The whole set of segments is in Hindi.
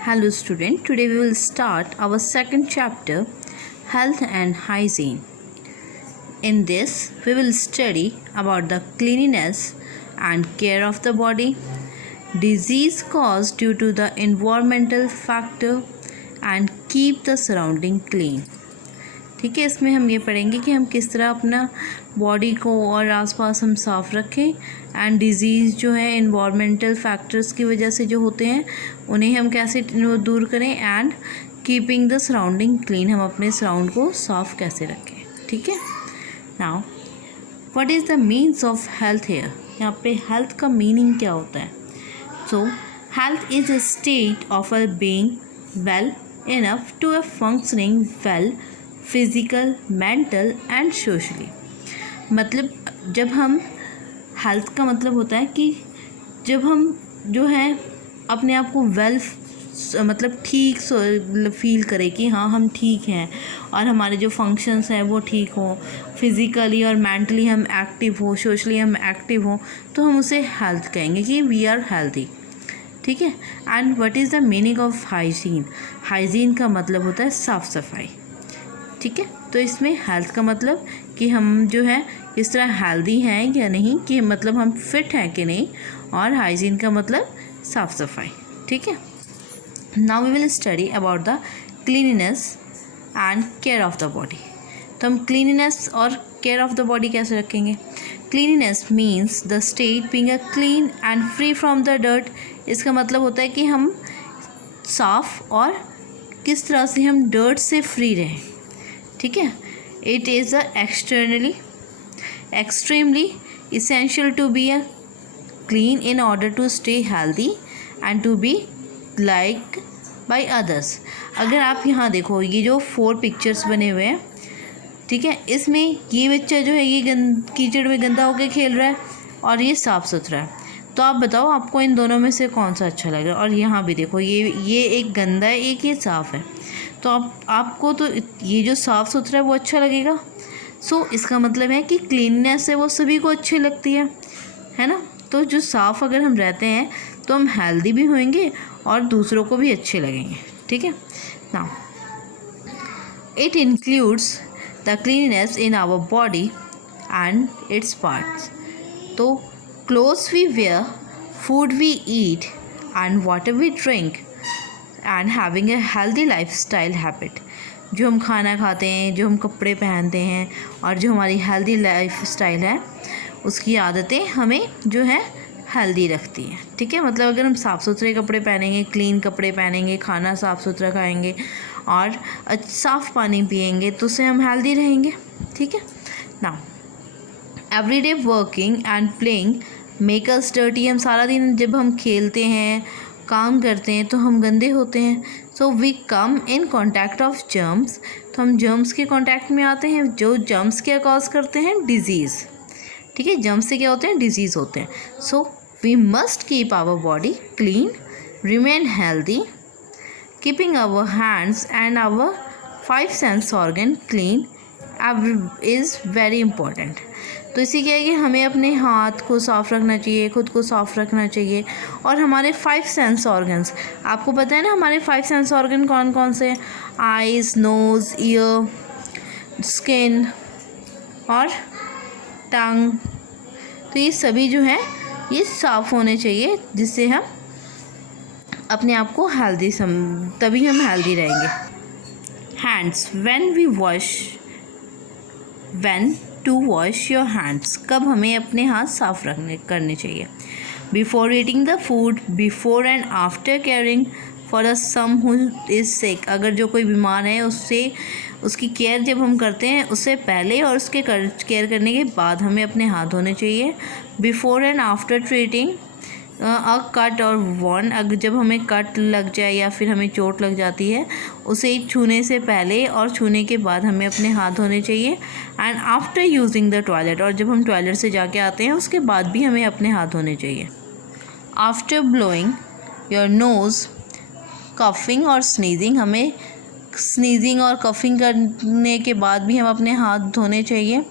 Hello student, today we will start our second chapter, Health and Hygiene. In this, we will study about the cleanliness and care of the body, disease caused due to the environmental factor and keep the surrounding clean. ठीक है, इसमें हम ये पढ़ेंगे कि हम किस तरह अपना बॉडी को और आसपास हम साफ़ रखें एंड डिज़ीज़ जो है इन्वायरमेंटल फैक्टर्स की वजह से जो होते हैं उन्हें हम कैसे दूर करें and keeping the surrounding clean, हम अपने सराउंड को साफ़ कैसे रखें. ठीक है. Now what is the means of health here. यहाँ पे हेल्थ का मीनिंग क्या होता है. So health is a state of a being well enough to a functioning well physical, mental and socially. मतलब जब हम हेल्थ का मतलब होता है कि जब हम जो है अपने आप को वेल मतलब ठीक फील करें कि हाँ हम ठीक हैं और हमारे जो फंक्शंस हैं वो ठीक हों, फिज़िकली और मेंटली हम एक्टिव हो, सोशली हम एक्टिव हो, तो हम उसे हेल्थ कहेंगे कि वी आर हेल्दी. ठीक है. And what is the meaning of hygiene. Hygiene का मतलब होता है साफ़ सफाई. ठीक है. तो इसमें हेल्थ का मतलब कि हम जो है इस तरह हेल्दी हैं या नहीं, कि मतलब हम फिट हैं कि नहीं, और हाइजीन का मतलब साफ़ सफाई. ठीक है. Now we will study about the cleanliness and care of the body. तो हम क्लीनिनेस और केयर ऑफ़ द बॉडी कैसे रखेंगे. Cleanliness means the state being a clean and free from the dirt. इसका मतलब होता है कि हम साफ़ और किस तरह से हम डर्ट से फ्री रहें. ठीक है. It is a extremely essential to be a clean in order to stay healthy and to be liked by others. अगर आप यहाँ देखो, ये जो 4 पिक्चर्स बने हुए हैं, ठीक है, इसमें ये बच्चा जो है ये कीचड़ में गंदा होकर खेल रहा है और ये साफ़ सुथरा है. तो आप बताओ आपको इन दोनों में से कौन सा अच्छा लग रहा है. और यहाँ भी देखो, ये एक गंदा है, एक ये साफ़ है. तो आपको तो ये जो साफ़ सुथरा है वो अच्छा लगेगा. सो इसका मतलब है कि क्लीननेस है वो सभी को अच्छी लगती है ना. तो जो साफ़ अगर हम रहते हैं तो हम हेल्दी भी होंगे और दूसरों को भी अच्छे लगेंगे. ठीक है. Now it includes the cleanness in our body and its parts. तो clothes we wear, food we eat and water we drink and having a healthy lifestyle habit. जो हम खाना खाते हैं, जो हम कपड़े पहनते हैं और जो हमारी हेल्दी लाइफस्टाइल है, उसकी आदतें हमें जो है हेल्दी रखती हैं. ठीक है. मतलब अगर हम साफ़ सुथरे कपड़े पहनेंगे, क्लीन कपड़े पहनेंगे, खाना साफ़ सुथरा खाएंगे और साफ़ पानी पिएंगे, तो उससे हम हेल्दी रहेंगे. ठीक है. Now everyday working and playing make us dirty. हम सारा दिन जब हम खेलते हैं, काम करते हैं, तो हम गंदे होते हैं. So we come in contact of germs. तो हम जर्म्स के कॉन्टैक्ट में आते हैं, जो जर्म्स क्या कॉज करते हैं, डिजीज़. ठीक है. जर्म्स से क्या होते हैं, डिजीज़ होते हैं. So we must keep our body clean, remain healthy, keeping our hands and our 5 sense organ clean is very important. तो इसी क्या है कि हमें अपने हाथ को साफ़ रखना चाहिए, खुद को साफ़ रखना चाहिए. और हमारे 5 सेंस ऑर्गन्स, आपको पता है ना हमारे 5 सेंस ऑर्गन कौन कौन से हैं. आइज़, नोज़, ईयर, स्किन और टंग. तो ये सभी जो हैं ये साफ़ होने चाहिए, जिससे हम अपने आप को हेल्दी तभी हम हेल्दी रहेंगे. Hands when to wash your hands. कब हमें अपने हाथ साफ़ करने चाहिए. Before eating the food, before and after caring for a some who is sick. अगर जो कोई बीमार है उसकी केयर जब हम करते हैं, उससे पहले और उसके केयर करने के बाद हमें अपने हाथ धोने चाहिए. Before and after treating a cut और वॉन. अगर जब हमें कट लग जाए या फिर हमें चोट लग जाती है, उसे छूने से पहले और छूने के बाद हमें अपने हाथ धोने चाहिए. And after using the toilet. और जब हम टॉयलेट से जाके आते हैं उसके बाद भी हमें अपने हाथ धोने चाहिए. After blowing your nose, coughing और स्नीजिंग. हमें स्नीजिंग और कफिंग करने के बाद भी हम अपने हाथ धोने चाहिए.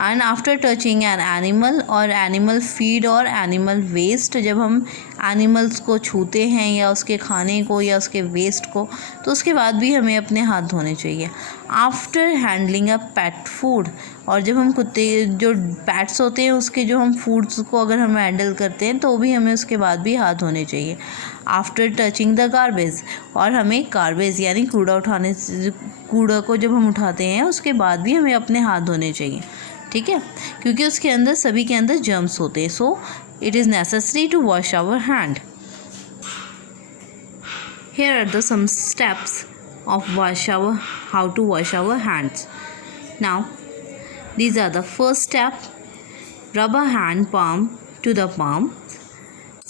And after touching an animal और एनिमल फीड और एनिमल वेस्ट, जब हम एनिमल्स को छूते हैं या उसके खाने को या उसके वेस्ट को, तो उसके बाद भी हमें अपने हाथ धोने चाहिए। आफ्टर हैंडलिंग अ पेट फूड, और जब हम कुत्ते जो पेट्स होते हैं उसके जो हम फूड्स को अगर हम हैंडल करते हैं तो भी हमें उसके बाद भी हाथ धोने चाहिए। आफ्टर टचिंग द गार्बेज, और हमें गार्बेज यानी कूड़ा को जब हम उठाते हैं उसके बाद भी हमें अपने हाथ धोने चाहिए, ठीक है, क्योंकि उसके अंदर सभी के अंदर जर्म्स होते हैं। So it is necessary to wash our hand. Here are the some steps of how to wash our hands. Now, these are the first step: rub a hand palm to the palm.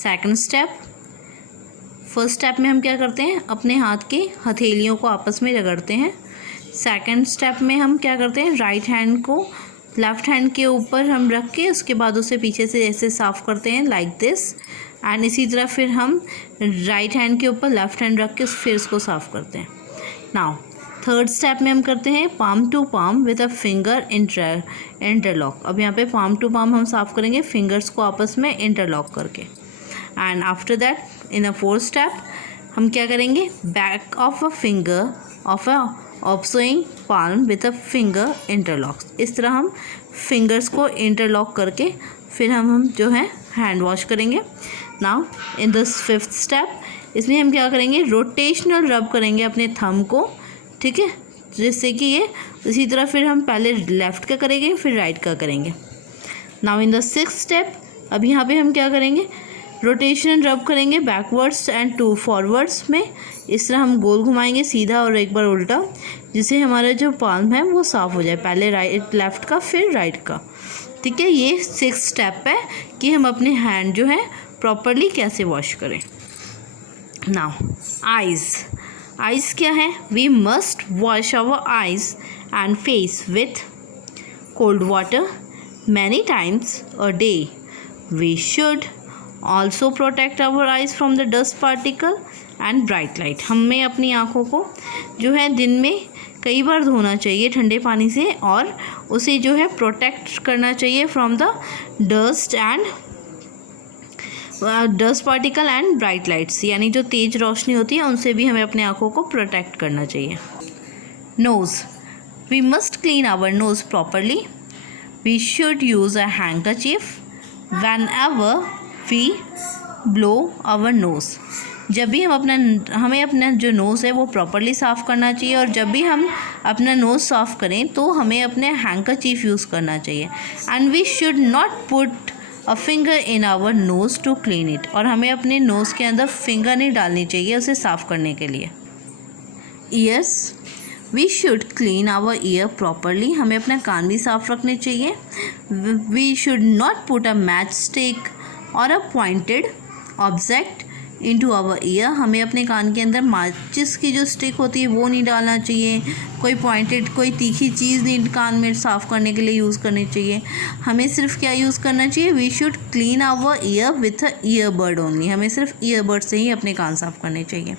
Second step, first step में हम क्या करते हैं, अपने हाथ के हथेलियों को आपस में रगड़ते हैं। सेकंड स्टेप में हम क्या करते हैं, राइट हैंड को लेफ़्ट हैंड के ऊपर हम रख के उसके बाद उसे पीछे से ऐसे साफ़ करते हैं लाइक दिस, एंड इसी तरह फिर हम राइट हैंड के ऊपर लेफ़्ट हैंड रख के फिर उसको साफ़ करते हैं। नाउ थर्ड स्टेप में हम करते हैं palm to palm with a finger interlock. अब यहाँ पे पाम टू पाम हम साफ़ करेंगे फिंगर्स को आपस में इंटरलॉक करके। And after that in a fourth step हम क्या करेंगे, back of a finger of a opposing palm with a finger interlocks. इस तरह हम फिंगर्स को इंटरलॉक करके फिर हम जो है हैंड वॉश करेंगे। Now in the fifth step, इसमें हम क्या करेंगे, रोटेशनल रब करेंगे अपने थंब को, ठीक है, जिससे कि ये इसी तरह फिर हम पहले लेफ़्ट का करेंगे फिर राइट का करेंगे। Now in the sixth step, अब यहाँ पे हम क्या करेंगे, रोटेशन रब करेंगे बैकवर्ड्स एंड टू फॉरवर्ड्स में। इस तरह हम गोल घुमाएंगे सीधा और एक बार उल्टा, जिससे हमारा जो पाल्म है वो साफ़ हो जाए, पहले राइट लेफ़्ट का फिर राइट का, ठीक है। ये सिक्स्थ स्टेप है कि हम अपने हैंड जो है प्रॉपरली कैसे वॉश करें। नाउ आइज़ क्या है, we must wash our eyes and face with cold water many times a day. We should also protect our eyes from the dust particle and bright light. हमें अपनी आँखों को जो है दिन में कई बार धोना चाहिए ठंडे पानी से, और उसे जो है प्रोटेक्ट करना चाहिए from the dust particle and bright lights, यानी जो तेज़ रोशनी होती है उनसे भी हमें अपने आँखों को प्रोटेक्ट करना चाहिए। Nose, we must clean our nose properly. We should use a handkerchief whenever we blow our nose। जब भी हमें अपना जो नोज़ है वो प्रॉपरली साफ़ करना चाहिए, और जब भी हम अपना नोज़ साफ़ करें तो हमें अपने हैंकरचीफ यूज़ करना चाहिए। And we should not put a finger in our nose to clean it, और हमें अपने नोज़ के अंदर फिंगर नहीं डालनी चाहिए उसे साफ़ करने के लिए। Ears, we should clean our ear properly. हमें अपना कान भी साफ़ रखने चाहिए। We should not put a match stick और a pointed object into our ear. हमें अपने कान के अंदर माचिस की जो स्टिक होती है वो नहीं डालना चाहिए, कोई पॉइंटेड कोई तीखी चीज़ नहीं कान में साफ़ करने के लिए यूज़ करनी चाहिए। हमें सिर्फ क्या यूज़ करना चाहिए, we should clean our ear with a earbud only. हमें सिर्फ ईयरबड से ही अपने कान साफ़ करने चाहिए।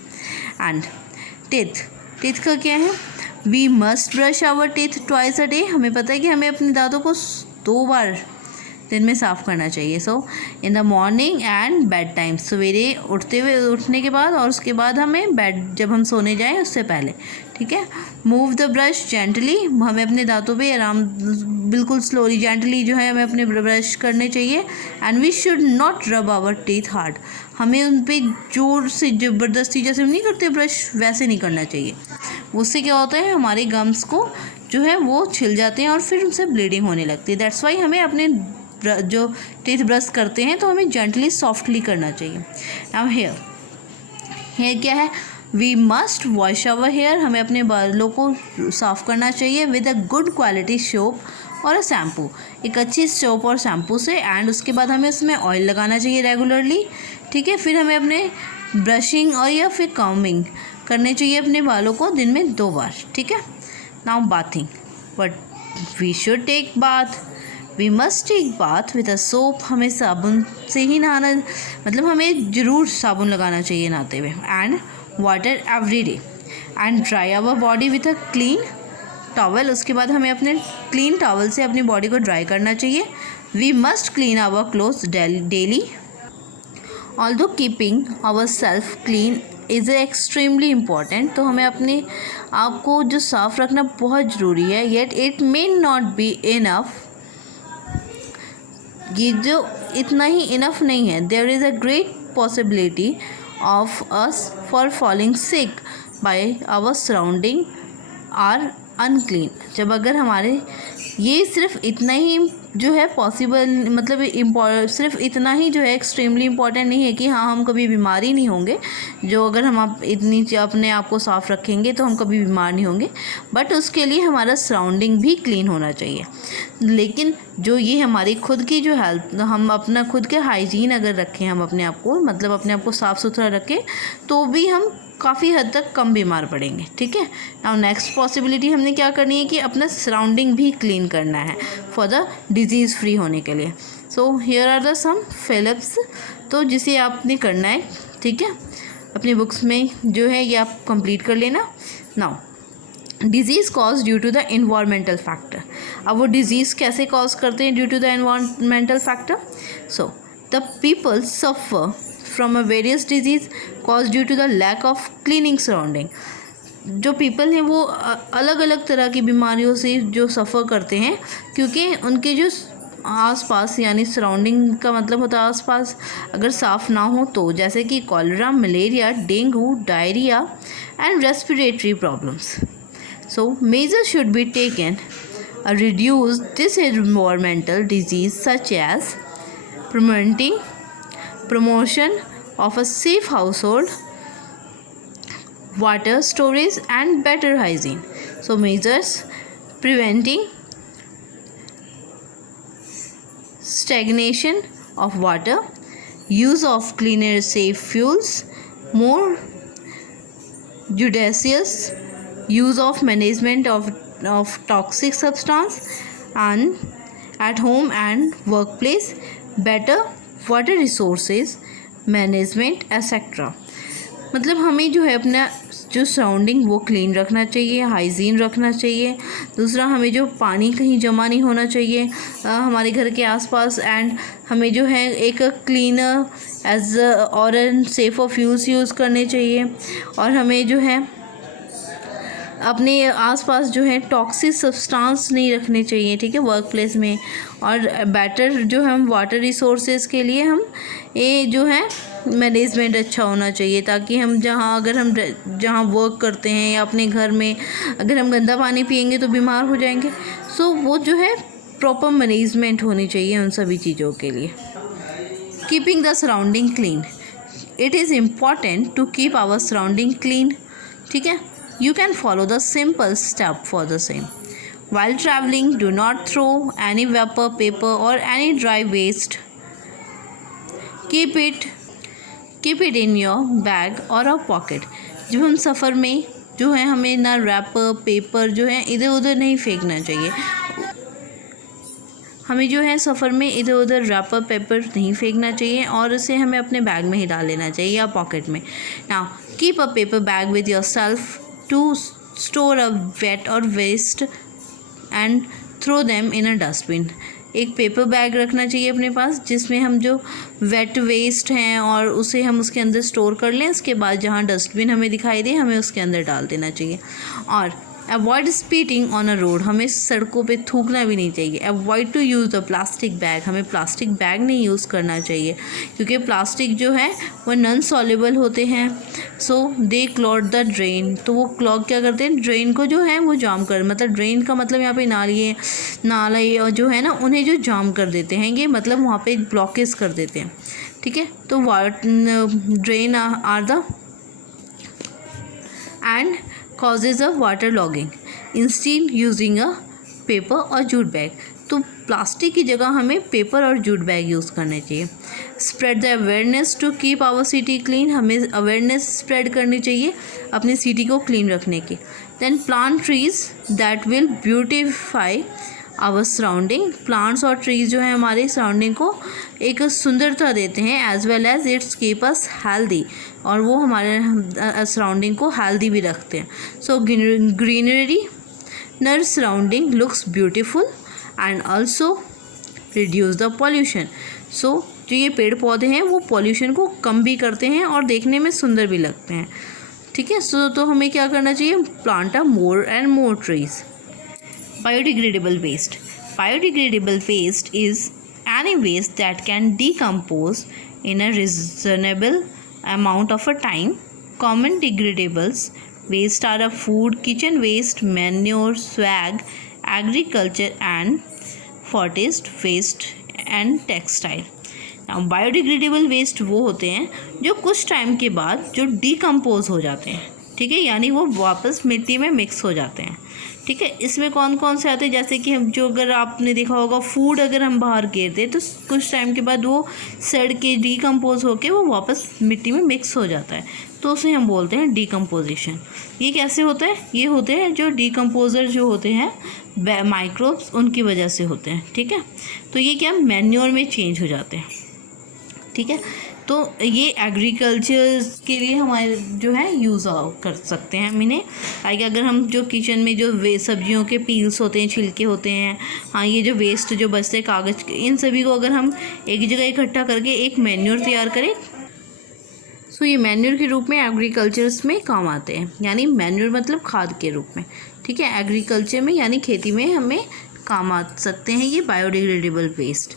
एंड टीथ का क्या है, we must brush our teeth twice a day. हमें पता है कि हमें अपने दांतों को 2 बार दिन में साफ़ करना चाहिए। So in the morning and bed time, सवेरे उठने के बाद और उसके बाद हमें बेड जब हम सोने जाएं उससे पहले, ठीक है। मूव द ब्रश जेंटली, हमें अपने दांतों पे आराम बिल्कुल स्लोली जेंटली जो है हमें अपने ब्रश करने चाहिए। एंड वी शुड नॉट रब आवर टीथ हार्ड, हमें उन पर जोर से ज़बरदस्ती जैसे हम नहीं करते ब्रश वैसे नहीं करना चाहिए। उससे क्या होता है, हमारे गम्स को जो है वो छिल जाते हैं और फिर उनसे ब्लीडिंग होने लगती है। दैट्स वाई हमें अपने जो टीथ ब्रश करते हैं तो हमें जेंटली सॉफ्टली करना चाहिए। नाउ हेयर क्या है, we must wash our hair. हमें अपने बालों को साफ़ करना चाहिए with a good quality soap और अ शैम्पू, एक अच्छी सोप और शैम्पू से। एंड उसके बाद हमें उसमें ऑयल लगाना चाहिए रेगुलरली, ठीक है। फिर हमें अपने ब्रशिंग और या फिर कॉम्बिंग करने चाहिए अपने बालों को दिन में 2 बार, ठीक है। Now bathing, but we should take bath, we must take bath with a soap. हमें साबुन से ही नहाना, मतलब हमें ज़रूर साबुन लगाना चाहिए नहाते हुए। And water every day, and dry our body with a clean towel, उसके बाद हमें अपने क्लीन टॉवल से अपनी बॉडी को ड्राई करना चाहिए। We must clean our clothes daily. Although keeping our self clean is extremely important, तो हमें अपने आप को जो साफ़ रखना बहुत ज़रूरी है। Yet it may not be enough, ये जो इतना ही इनफ नहीं है। There is a great possibility of us for falling sick by our surrounding are unclean. जब अगर हमारे ये सिर्फ इतना ही जो है पॉसिबल, मतलब सिर्फ इतना ही जो है एक्सट्रीमली इम्पॉर्टेंट नहीं है कि हाँ हम कभी बीमार ही नहीं होंगे। जो अगर हम आप इतनी अपने आप को साफ़ रखेंगे तो हम कभी बीमार नहीं होंगे, बट उसके लिए हमारा सराउंडिंग भी क्लीन होना चाहिए। लेकिन जो ये हमारी खुद की जो हेल्थ, हम अपना खुद के हाइजीन अगर रखें, हम अपने आप को मतलब अपने आप को साफ़ सुथरा रखें, तो भी हम काफ़ी हद तक कम बीमार पड़ेंगे। ठीक है। नाउ नेक्स्ट पॉसिबिलिटी हमने क्या करनी है कि अपना सराउंडिंग भी क्लीन करना है फॉर द डिजीज़ फ्री होने के लिए। So here are the some फिलिप्स, तो जिसे आपने करना है। ठीक है, अपनी बुक्स में जो है ये आप कंप्लीट कर लेना। Now diseases cause due to the environmental factor. अब वो डिजीज़ कैसे कॉज करते हैं? Due to the environmental factor. So the people suffer from a various disease caused due to the lack of cleaning surrounding। जो पीपल हैं वो अलग अलग तरह की बीमारियों से जो सफ़र करते हैं, क्योंकि उनके जो आसपास यानी सराउंडिंग का मतलब होता है आसपास अगर साफ़ ना हो तो, जैसे कि cholera, malaria, dengue, diarrhoea and respiratory problems. So measures should be taken reduce this environmental disease such as promotion of a safe household, water storage and better hygiene. So measures preventing stagnation of water, use of cleaner safe fuels, more judicious use of management of toxic substance and at home and workplace, better water resources management etcetera. मतलब हमें जो है अपना जो सराउंडिंग वो क्लीन रखना चाहिए, हाइजीन रखना चाहिए। दूसरा, हमें जो पानी कहीं जमा नहीं होना चाहिए हमारे घर के आसपास, एंड हमें जो है एक क्लीनर एज और सेफ ऑफ यूज़ करने चाहिए। और हमें जो है अपने आसपास जो है टॉक्सिक सब्सटेंस नहीं रखने चाहिए। ठीक है, वर्क प्लेस में। और बेटर जो हम वाटर रिसोर्सेज के लिए हम ये जो है मैनेजमेंट अच्छा होना चाहिए, ताकि हम अगर हम जहाँ वर्क करते हैं या अपने घर में अगर हम गंदा पानी पिएंगे तो बीमार हो जाएंगे। सो वो जो है प्रॉपर मैनेजमेंट होनी चाहिए उन सभी चीज़ों के लिए। Keeping the surrounding clean, it is important to keep our surrounding clean. ठीक है, you can follow the simple step for the same. While traveling, do not throw any vapor, paper or any dry waste. Keep it in your bag or a pocket. जब हम सफ़र में जो है हमें ना रैपर, पेपर जो है इधर उधर नहीं फेंकना चाहिए। हमें जो है सफ़र में इधर उधर रैपर, पेपर नहीं फेंकना चाहिए और उसे हमें अपने बैग में ही डाल लेना चाहिए या पॉकेट में। Now keep a paper bag with your self to store a wet or waste and throw them in a dustbin। एक पेपर बैग रखना चाहिए अपने पास जिसमें हम जो वेट वेस्ट हैं और उसे हम उसके अंदर स्टोर कर लें। उसके बाद जहाँ डस्टबिन हमें दिखाई दे हमें उसके अंदर डाल देना चाहिए। और avoid spitting on a road, हमें सड़कों पे थूकना भी नहीं चाहिए। Avoid to use the plastic bag, हमें प्लास्टिक बैग नहीं यूज़ करना चाहिए क्योंकि प्लास्टिक जो है वो नॉन सॉल्युबल होते हैं। सो दे क्लॉग द ड्रेन, तो वो क्लॉग क्या करते हैं, ड्रेन को जो है वो जाम कर, मतलब ड्रेन का मतलब यहाँ पे नाला जो है ना उन्हें जो जाम कर देते हैं, ये मतलब वहाँ पे ब्लॉकेज कर देते हैं। ठीक है, तो drain are the end causes of waterlogging instead using a paper और जूट बैग। तो प्लास्टिक की जगह हमें पेपर और जूट बैग यूज़ करने चाहिए। Spread the awareness to keep our city clean, हमें अवेयरनेस स्प्रेड करनी चाहिए अपनी सिटी को क्लीन रखने की। Then plant trees that will beautify our surrounding, plants और ट्रीज़ जो है हमारे सराउंडिंग को एक सुंदरता देते हैं as well as it's keep us healthy, और वो हमारे सराउंडिंग को हेल्दी भी रखते हैं। So greenery their surrounding looks beautiful and also reduce the pollution. So जो ये पेड़ पौधे हैं वो पॉल्यूशन को कम भी करते हैं और देखने में सुंदर भी लगते हैं, ठीक है। सो तो हमें क्या करना चाहिए, plant a more and more trees. Biodegradable waste. Biodegradable waste is any waste that can decompose in a reasonable amount of a time. Common degradables waste are of food, kitchen waste, manure, swag, agriculture and forest waste and textile. Now biodegradable waste वो होते हैं जो कुछ टाइम के बाद जो डिकम्पोज हो जाते हैं, ठीक है, यानी वो वापस मिट्टी में मिक्स हो जाते हैं, ठीक है। इसमें कौन कौन से आते हैं, जैसे कि हम जो, अगर आपने देखा होगा फूड अगर हम बाहर गिर दें तो कुछ टाइम के बाद वो सड़ के डिकम्पोज होके वो वापस मिट्टी में मिक्स हो जाता है, तो उसे हम बोलते हैं डिकम्पोजिशन। ये कैसे होता है, ये होते हैं जो डिकम्पोजर जो होते हैं माइक्रोब्स, उनकी वजह से होते हैं, ठीक है। तो ये क्या मैन्योर में चेंज हो जाते हैं, ठीक है। तो ये एग्रीकल्चर के लिए हमारे जो है यूज़ कर सकते हैं हम इन्हें। लाइक अगर हम जो किचन में जो सब्जियों के पील्स होते हैं, छिलके होते हैं, हाँ, ये जो वेस्ट जो बचते हैं कागज़ के, इन सभी को अगर हम एक जगह इकट्ठा करके एक मैन्योर तैयार करें, सो ये मैन्योर के रूप में एग्रीकल्चर्स में काम आते हैं, यानी मैन्योर मतलब खाद के रूप में, ठीक है। एग्रीकल्चर में यानी खेती में हमें काम आ सकते हैं ये बायोडिग्रेडेबल वेस्ट,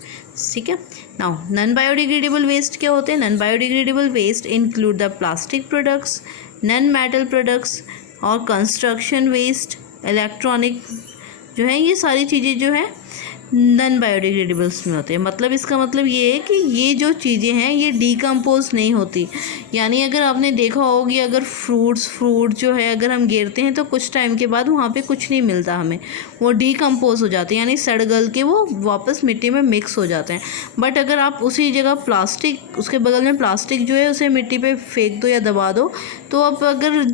ठीक है। नाउ नॉन बायोडिग्रेडेबल वेस्ट क्या होते हैं, non biodegradable waste include the plastic products, non metal products और कंस्ट्रक्शन वेस्ट, इलेक्ट्रॉनिक जो है, ये सारी चीज़ें जो है नॉन बायोडिग्रेडेबल्स में होते हैं। मतलब इसका मतलब ये है कि ये जो चीज़ें हैं ये डिकम्पोज नहीं होती, यानी अगर आपने देखा होगी अगर फ्रूट जो है अगर हम गिरते हैं तो कुछ टाइम के बाद वहाँ पे कुछ नहीं मिलता हमें, वो डिकम्पोज हो जाते हैं, यानी सड़ गल के वो वापस मिट्टी में मिक्स हो जाते हैं। बट अगर आप उसी जगह प्लास्टिक, उसके बगल में प्लास्टिक जो है उसे मिट्टी पर फेंक दो या दबा दो, तो आप अगर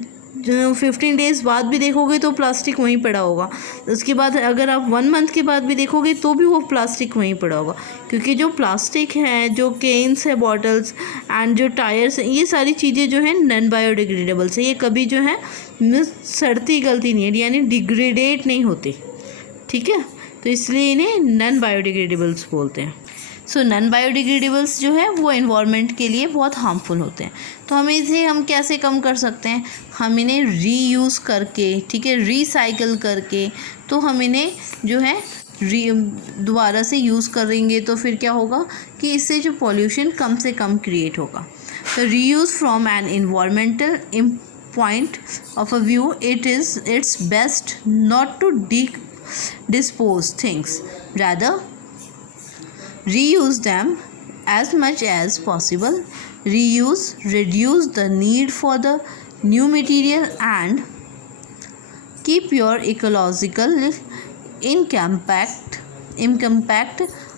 15 डेज़ बाद भी देखोगे तो प्लास्टिक वहीं पड़ा होगा, उसके बाद अगर आप 1 मंथ के बाद भी देखोगे तो भी वो प्लास्टिक वहीं पड़ा होगा, क्योंकि जो प्लास्टिक है, जो केन्स है, बॉटल्स एंड जो टायर्स हैं, ये सारी चीज़ें जो है नॉन बायोडिग्रेडेबल्स है, ये कभी जो है सड़ती गलती नहीं है, यानी डिग्रेडेट नहीं होती, ठीक है। तो इसलिए इन्हें नॉन बायोडिग्रेडेबल्स बोलते हैं। सो नॉन बायोडिग्रेडेबल्स जो है वो एनवायरनमेंट के लिए बहुत हार्मफुल होते हैं, तो हमें इसे हम कैसे कम कर सकते हैं, हम इन्हें रीयूज़ करके, ठीक है, रिसाइकल करके, तो हम इन्हें जो है दोबारा से यूज़ करेंगे तो फिर क्या होगा कि इससे जो पॉल्यूशन कम से कम क्रिएट होगा। तो reuse from an environmental point of a view it's best not to dispose things, rather reuse them as much as possible. Reuse reduce the need for the new material and keep your ecological impact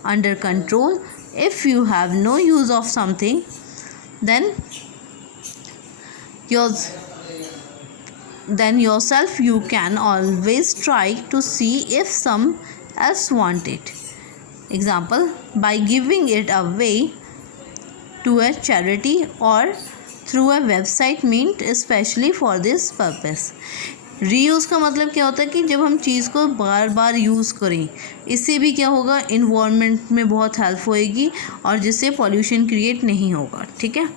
under control. If you have no use of something, then yourself you can always try to see if some else want it. Example, by giving it away to a charity or through a website meant especially for this purpose. Reuse का मतलब क्या होता है कि जब हम चीज़ को बार बार यूज़ करें, इससे भी क्या होगा, इन्वायरमेंट में बहुत हेल्प होएगी और जिससे पॉल्यूशन क्रिएट नहीं होगा, ठीक है।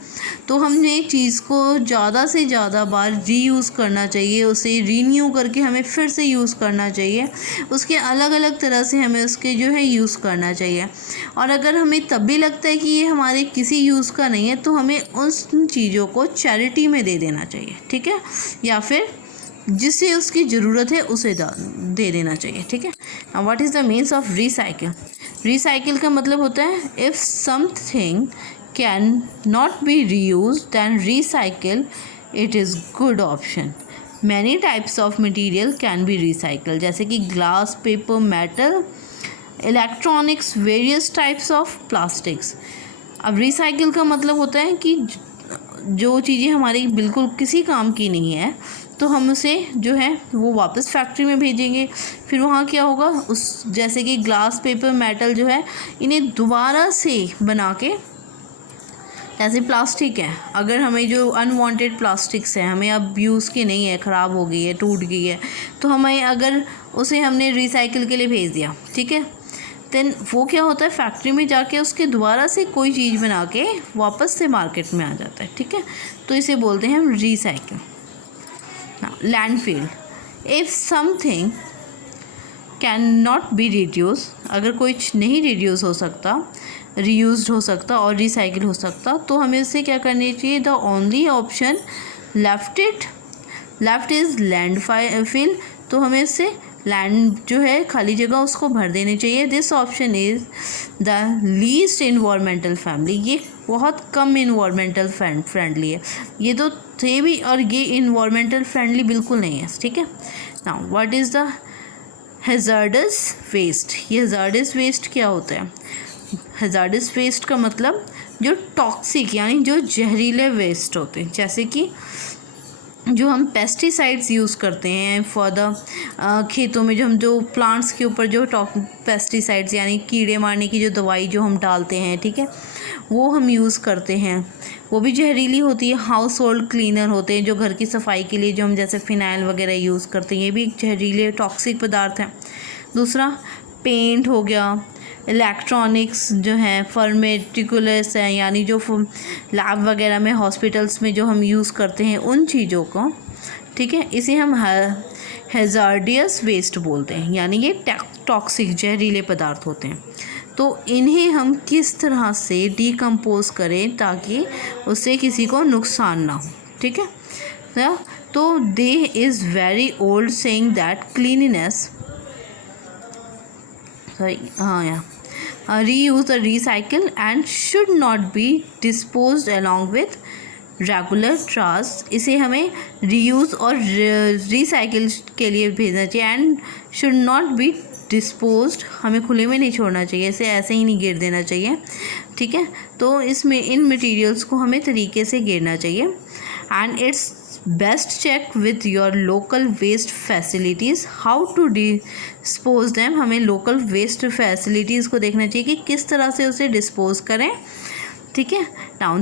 तो हमने चीज़ को ज़्यादा से ज़्यादा बार रीयूज़ करना चाहिए, उसे रीन्यू करके हमें फिर से यूज़ करना चाहिए, उसके अलग अलग तरह से हमें उसके जो है यूज़ करना चाहिए। और अगर हमें तब भी लगता है कि ये हमारे किसी यूज़ का नहीं है तो हमें उन चीज़ों को चैरिटी में दे देना चाहिए, ठीक है, या फिर जिसे उसकी ज़रूरत है उसे दे देना चाहिए, ठीक है। What is the means of recycle. Recycle का मतलब होता है if something can not be reuse then recycle it is good option. Many types of material can be recycle, जैसे कि glass, paper, metal, electronics, various types of plastics. अब रिसाइकिल का मतलब होता है कि जो चीज़ें हमारी बिल्कुल किसी काम की नहीं है तो हम उसे जो है वो वापस फैक्ट्री में भेजेंगे, फिर वहाँ क्या होगा, उस जैसे कि ग्लास, पेपर, मेटल जो है इन्हें दोबारा से बना के, जैसे प्लास्टिक है, अगर हमें जो अनवांटेड प्लास्टिक्स है हमें अब यूज़ की नहीं है, ख़राब हो गई है, टूट गई है, तो हमें अगर उसे हमने रिसाइकिल के लिए भेज दिया, ठीक है। देन वो क्या होता है, फैक्ट्री में जाके उसके दोबारा से कोई चीज़ बना के वापस से मार्केट में आ जाता है, ठीक है। तो इसे बोलते हैं हम recycle. Landfill, if something can not be reduce, अगर कुछ नहीं रिड्यूस हो सकता, रीयूज्ड हो सकता और रिसाइकिल हो सकता, तो हमें इससे क्या करनी चाहिए, the only option left is landfill, तो हमें इससे लैंड जो है खाली जगह उसको भर देनी चाहिए। This option is the least environmental friendly, ये बहुत कम इन्वायरमेंटल फ्रेंडली है। ये तो थे भी और ये इन्वायरमेंटल फ्रेंडली बिल्कुल नहीं है, ठीक है। Now what is the hazardous waste, ये हैज़ार्डस वेस्ट क्या होता है? हैज़ार्डस वेस्ट का मतलब जो टॉक्सिक यानी जो जहरीले वेस्ट होते हैं, जैसे कि जो हम पेस्टिसाइड्स यूज़ करते हैं फॉर द खेतों में, जो प्लांट्स के ऊपर जो पेस्टिसाइड्स यानी कीड़े मारने की जो दवाई जो हम डालते हैं, ठीक है, वो हम यूज़ करते हैं, वो भी जहरीली होती है। हाउस होल्ड क्लीनर होते हैं जो घर की सफाई के लिए जो हम जैसे फिनाइल वगैरह यूज़ करते हैं, ये भी एक जहरीले टॉक्सिक पदार्थ हैं। दूसरा पेंट हो गया, इलेक्ट्रॉनिक्स जो हैं, फार्मास्यूटिकल्स हैं, यानी जो लैब वगैरह में हॉस्पिटल्स में जो हम यूज़ करते हैं उन चीज़ों को, ठीक है, इसे हम हैज़ार्डियस वेस्ट बोलते हैं, यानी ये टॉक्सिक जहरीले पदार्थ होते हैं। तो इन्हें हम किस तरह से डिकम्पोज करें ताकि उससे किसी को नुकसान ना हो, ठीक है। तो there is very old saying that cleanliness reuse or recycle and should not be disposed along with regular trash, इसे हमें reuse और recycle के लिए भेजना चाहिए। And should not be disposed, हमें खुले में नहीं छोड़ना चाहिए, इसे ऐसे ही नहीं गिर देना चाहिए, ठीक है। तो इसमें इन मटेरियल्स को हमें तरीके से गिरना चाहिए। And it's best check with your local waste facilities how to dispose them, हमें लोकल वेस्ट फैसिलिटीज़ को देखना चाहिए कि किस तरह से उसे डिस्पोज करें, ठीक है। नाउ